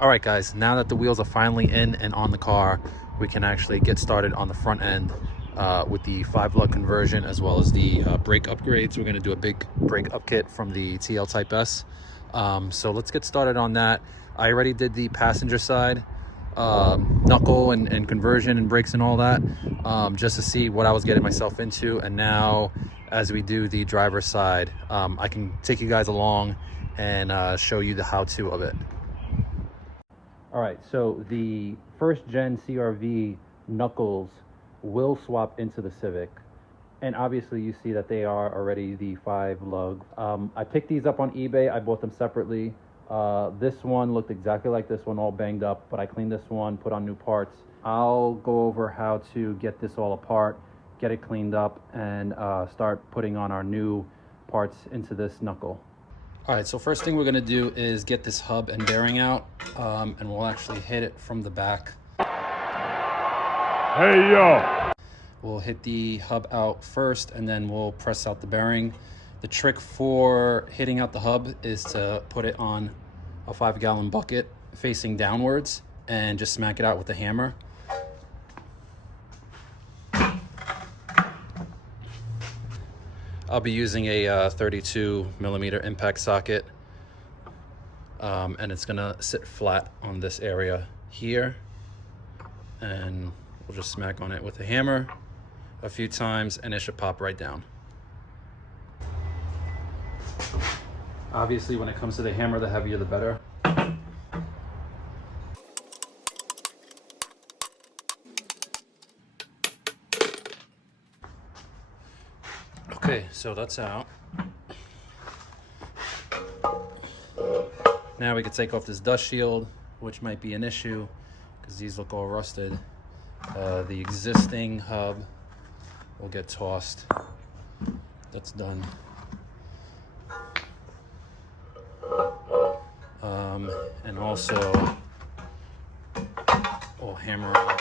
All right, guys, now that the wheels are finally in and on the car, we can actually get started on the front end with the 5-lug conversion as well as the brake upgrades. We're going to do a big brake up kit from the TL Type S. So let's get started on that. I already did the passenger side, knuckle and conversion and brakes and all that, just to see what I was getting myself into. And now, as we do the driver's side, I can take you guys along and show you the how-to of it. All right, so the first Gen CRV knuckles will swap into the Civic. And obviously you see that they are already the 5-lug. I picked these up on eBay. I bought them separately. This one looked exactly like this one, all banged up, but I cleaned this one, put on new parts. I'll go over how to get this all apart, get it cleaned up, and start putting on our new parts into this knuckle. All right, so first thing we're gonna do is get this hub and bearing out, and we'll actually hit it from the back. Hey, yo! We'll hit the hub out first, and then we'll press out the bearing. The trick for hitting out the hub is to put it on a 5-gallon bucket facing downwards and just smack it out with the hammer. I'll be using a 32 millimeter impact socket, and it's gonna sit flat on this area here, and we'll just smack on it with a hammer a few times and it should pop right down. Obviously, when it comes to the hammer, the heavier the better. Okay, so that's out. Now we can take off this dust shield, which might be an issue because these look all rusted. The existing hub will get tossed. That's done. And also, we'll hammer out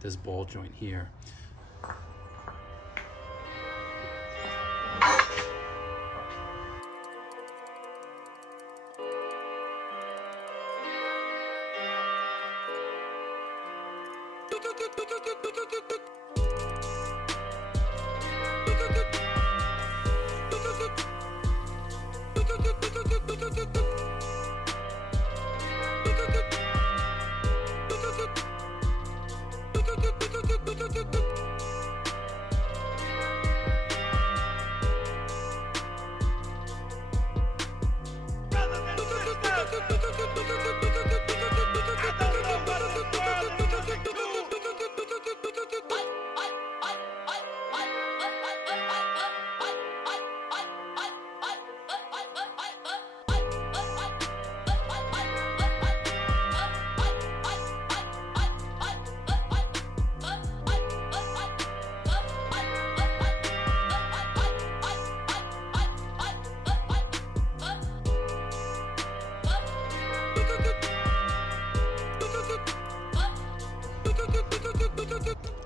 this ball joint here.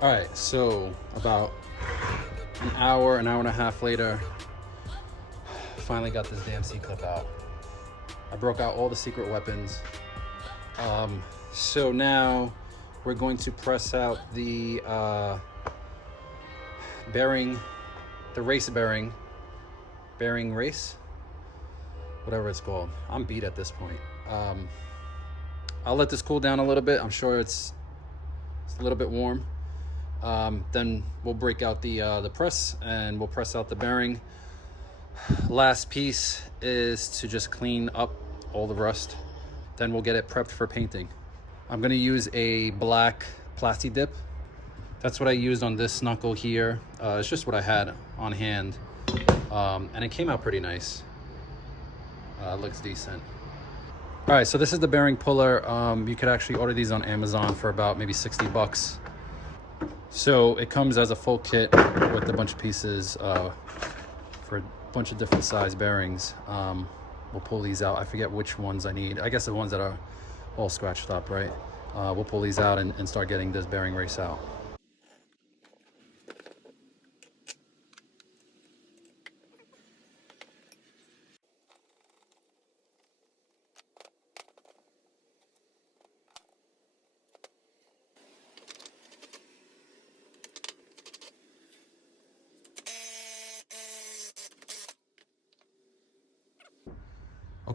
All right, so about an hour and a half later, finally got this damn C-clip out. I broke out all the secret weapons. So now we're going to press out the bearing, the race bearing race, whatever it's called. I'm beat at this point. I'll let this cool down a little bit. I'm sure it's a little bit warm. Then we'll break out the press and we'll press out the bearing. Last piece is to just clean up all the rust. Then we'll get it prepped for painting. I'm gonna use a black Plasti Dip. That's what I used on this knuckle here. It's just what I had on hand. And it came out pretty nice. It looks decent. All right, so this is the bearing puller. You could actually order these on Amazon for about maybe 60 bucks. So it comes as a full kit with a bunch of pieces for a bunch of different size bearings. We'll pull these out. I forget which ones I need. I guess the ones that are all scratched up, right? We'll pull these out and start getting this bearing race out.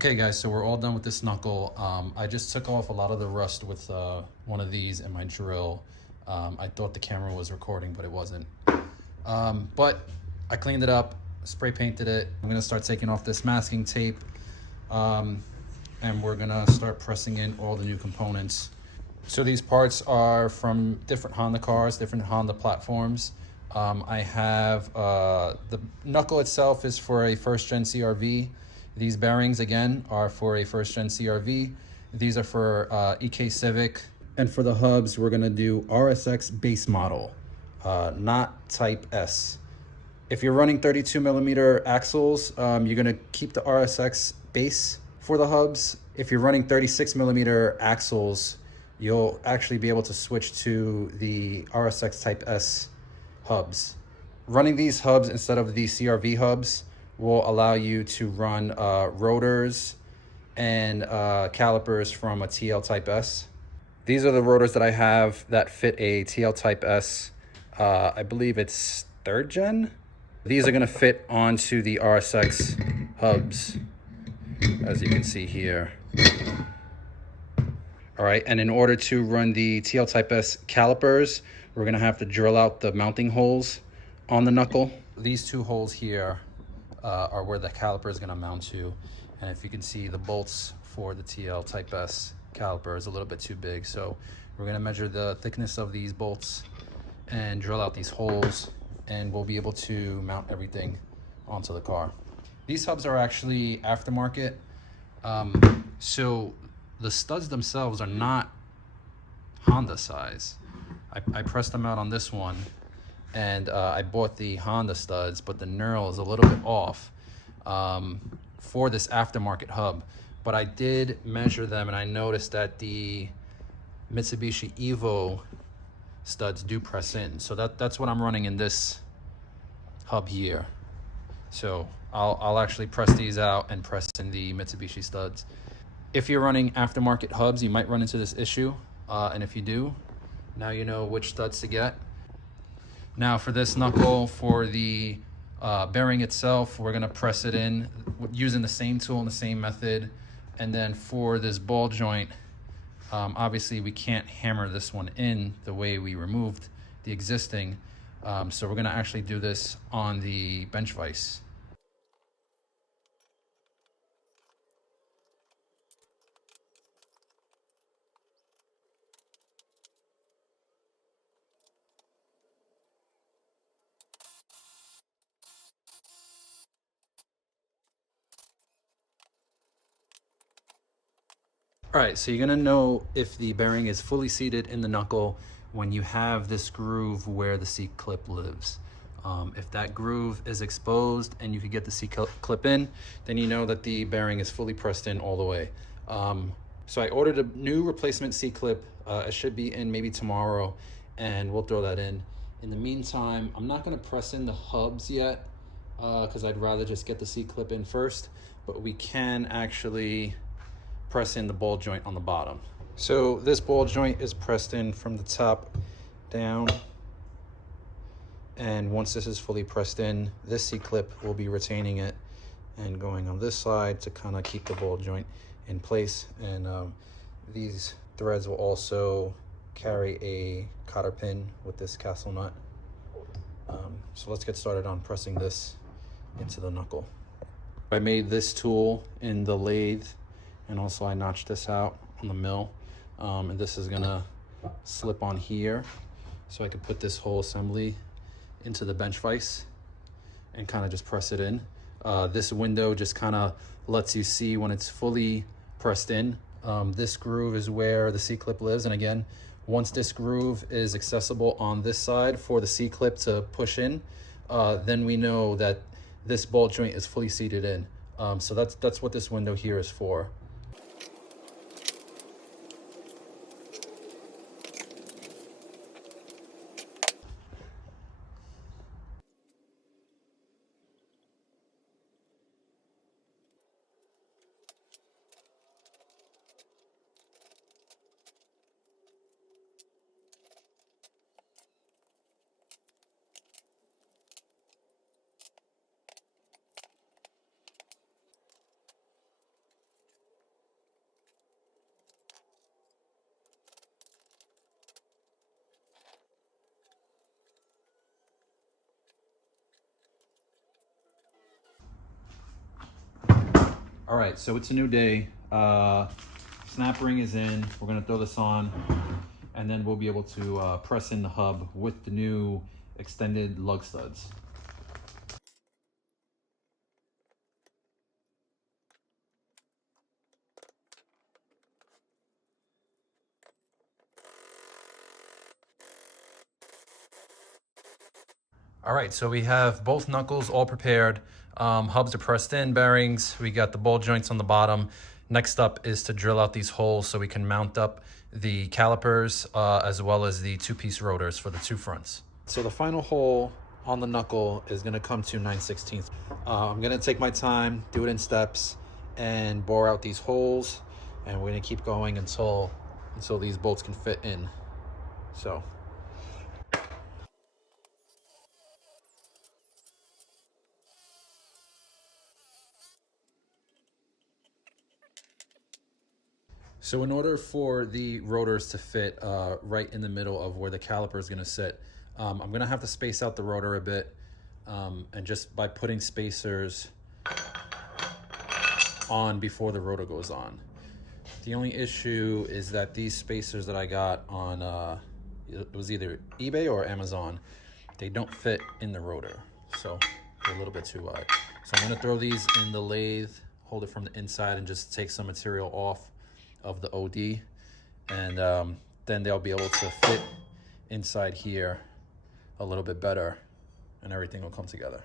Okay guys, so we're all done with this knuckle. I just took off a lot of the rust with one of these in my drill. I thought the camera was recording, but it wasn't. But I cleaned it up, spray painted it. I'm gonna start taking off this masking tape, and we're gonna start pressing in all the new components. So these parts are from different Honda cars, different Honda platforms. I have the knuckle itself is for a first gen CRV. These bearings again are for a first gen CRV. These are for EK Civic. And for the hubs, we're gonna do RSX base model, not Type S. If you're running 32 millimeter axles, you're gonna keep the RSX base for the hubs. If you're running 36 millimeter axles, you'll actually be able to switch to the RSX Type S hubs. Running these hubs instead of the CRV hubs will allow you to run rotors and calipers from a TL Type S. These are the rotors that I have that fit a TL Type S. I believe it's 3rd gen. These are gonna fit onto the RSX hubs, as you can see here. All right, and in order to run the TL Type S calipers, we're gonna have to drill out the mounting holes on the knuckle. These 2 holes here are where the caliper is gonna mount to. And if you can see, the bolts for the TL Type S caliper is a little bit too big. So we're gonna measure the thickness of these bolts and drill out these holes, and we'll be able to mount everything onto the car. These hubs are actually aftermarket. So the studs themselves are not Honda size. I pressed them out on this one, and I bought the Honda studs, but the knurl is a little bit off for this aftermarket hub. But I did measure them, and I noticed that the Mitsubishi Evo studs do press in. So that's what I'm running in this hub here. So I'll actually press these out and press in the Mitsubishi studs. If you're running aftermarket hubs, you might run into this issue. And if you do, now you know which studs to get. Now for this knuckle, for the bearing itself, we're gonna press it in using the same tool and the same method. And then for this ball joint, obviously we can't hammer this one in the way we removed the existing. So we're gonna actually do this on the bench vise. All right, so you're gonna know if the bearing is fully seated in the knuckle when you have this groove where the C clip lives. If that groove is exposed and you can get the C clip in, then you know that the bearing is fully pressed in all the way. So I ordered a new replacement C clip. It should be in maybe tomorrow, and we'll throw that in. In the meantime, I'm not gonna press in the hubs yet because I'd rather just get the C clip in first, but we can actually press in the ball joint on the bottom. So this ball joint is pressed in from the top down, and once this is fully pressed in, this C-clip will be retaining it and going on this side to kind of keep the ball joint in place. And these threads will also carry a cotter pin with this castle nut. So let's get started on pressing this into the knuckle. I made this tool in the lathe, and also I notched this out on the mill. And this is gonna slip on here, so I could put this whole assembly into the bench vise and kind of just press it in. This window just kind of lets you see when it's fully pressed in. This groove is where the C-clip lives, and again, once this groove is accessible on this side for the C-clip to push in, then we know that this ball joint is fully seated in. So that's what this window here is for. All right, so it's a new day. Snap ring is in. We're gonna throw this on, and then we'll be able to press in the hub with the new extended lug studs. All right, so we have both knuckles all prepared. Hubs are pressed in, bearings. We got the ball joints on the bottom. Next up is to drill out these holes so we can mount up the calipers as well as the two-piece rotors for the two fronts. So the final hole on the knuckle is gonna come to 9/16. I'm gonna take my time, do it in steps, and bore out these holes. And we're gonna keep going until these bolts can fit in. So in order for the rotors to fit right in the middle of where the caliper is going to sit, I'm going to have to space out the rotor a bit. And just by putting spacers on before the rotor goes on. The only issue is that these spacers that I got on, it was either eBay or Amazon, they don't fit in the rotor. So they're a little bit too wide. So I'm going to throw these in the lathe, hold it from the inside, and just take some material off of the OD, and then they'll be able to fit inside here a little bit better, and everything will come together.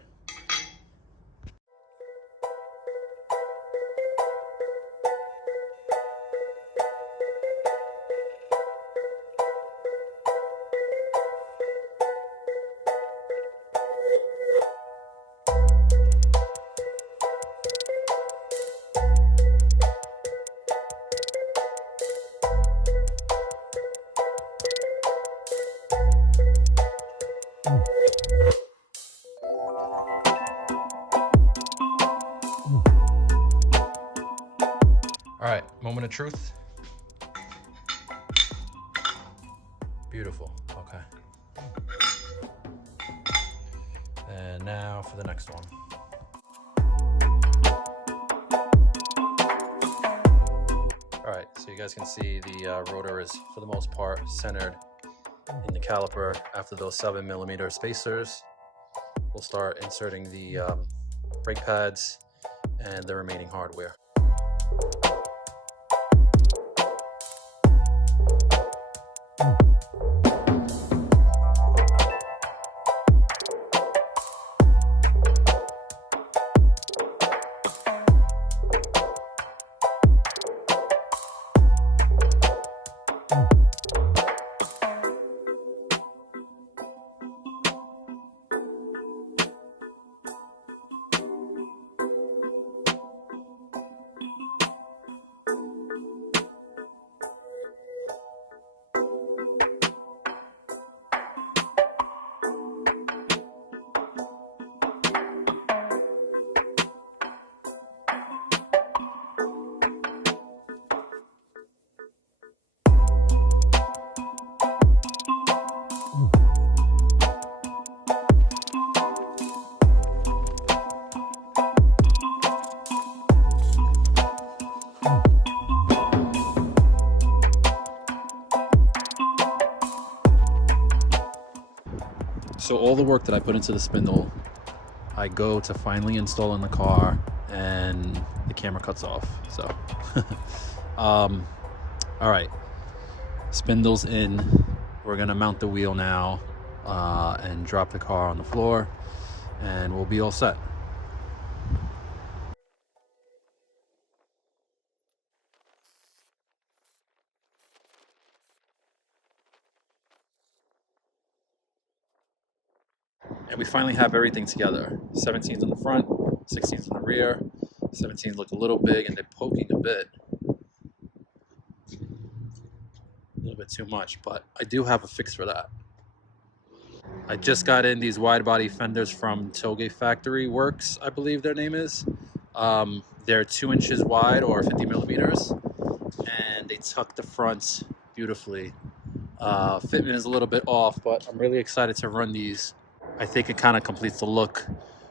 All right, moment of truth. Beautiful, okay. And now for the next one. All right, so you guys can see the rotor is, for the most part, centered in the caliper. After those 7mm spacers, we'll start inserting the brake pads and the remaining hardware. So all the work that I put into the spindle, I go to finally install in the car, and the camera cuts off. So, all right, spindle's in. We're gonna mount the wheel now and drop the car on the floor, and we'll be all set. And we finally have everything together. 17s in the front, 16s in the rear. 17s look a little big and they're poking a little bit too much, but I do have a fix for that. I just got in these wide body fenders from Toge Factory Works, I believe their name is. They're 2 inches wide, or 50mm, and they tuck the fronts beautifully. Fitment is a little bit off, but I'm really excited to run these. I think it kind of completes the look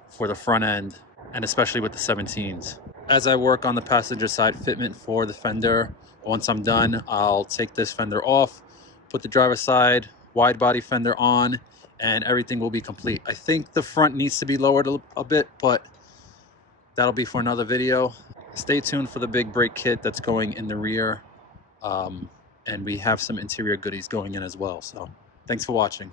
for the front end, and especially with the 17s. As I work on the passenger side fitment for the fender, once I'm done, I'll take this fender off, put the driver's side wide body fender on, and everything will be complete. I think the front needs to be lowered a bit, but that'll be for another video. Stay tuned for the big brake kit that's going in the rear. And we have some interior goodies going in as well. So thanks for watching.